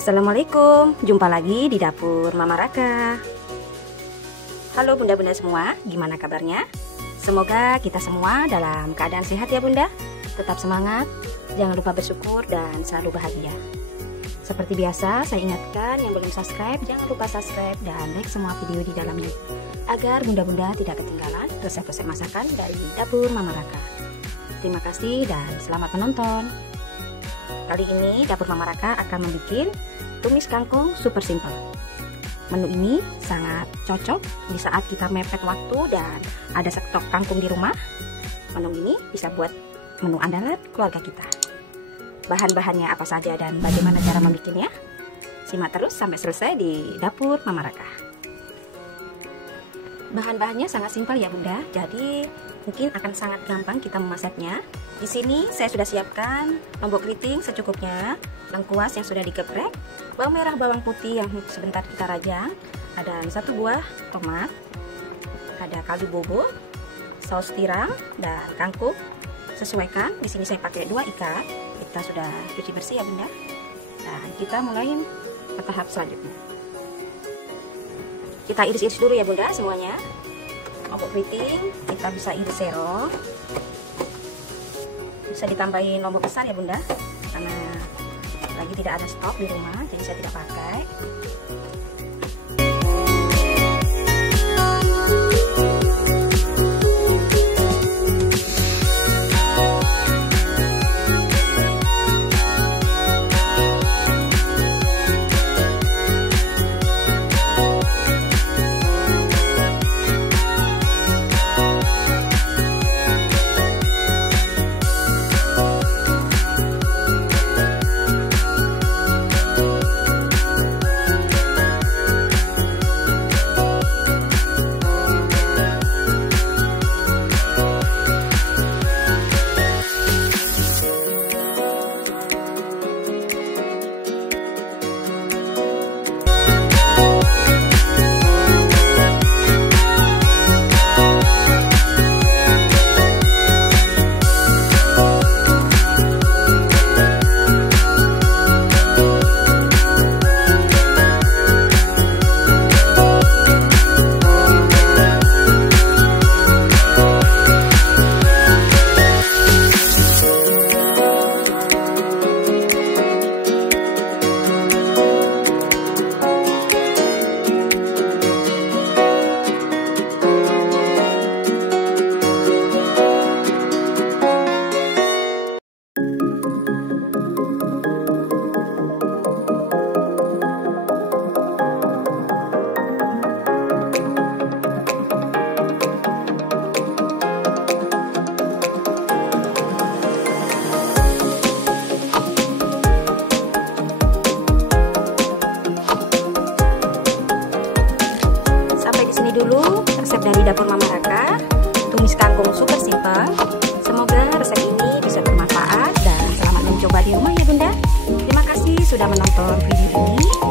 Assalamualaikum, jumpa lagi di dapur Mama Raka. Halo bunda-bunda semua, gimana kabarnya? Semoga kita semua dalam keadaan sehat ya bunda. Tetap semangat, jangan lupa bersyukur dan selalu bahagia. Seperti biasa, saya ingatkan yang belum subscribe, jangan lupa subscribe dan like semua video di dalamnya, agar bunda-bunda tidak ketinggalan resep-resep masakan dari dapur Mama Raka. Terima kasih dan selamat menonton. Kali ini dapur Mama Raka akan membuat tumis kangkung super simple. Menu ini sangat cocok di saat kita mepet waktu dan ada stok kangkung di rumah. Menu ini bisa buat menu andalan keluarga kita. Bahan-bahannya apa saja dan bagaimana cara membuatnya? Simak terus sampai selesai di dapur Mama Raka. Bahan-bahannya sangat simpel ya bunda, jadi mungkin akan sangat gampang kita memasaknya. Di sini saya sudah siapkan lombok keriting secukupnya, lengkuas yang sudah digeprek, bawang merah, bawang putih yang sebentar kita rajang, ada 1 buah tomat, ada kaldu bobo, saus tiram dan kangkung. Sesuaikan. Di sini saya pakai 2 ikat. Kita sudah cuci bersih ya bunda. Nah, kita mulai ke tahap selanjutnya. Kita iris-iris dulu ya bunda semuanya. Lombok keriting kita bisa iris sero. Bisa ditambahin lombok besar ya bunda, karena lagi tidak ada stok di rumah, jadi saya tidak pakai. Dulu resep dari dapur Mama Raka, tumis kangkung super simple. Semoga resep ini bisa bermanfaat dan selamat mencoba di rumah ya bunda. Terima kasih sudah menonton video ini.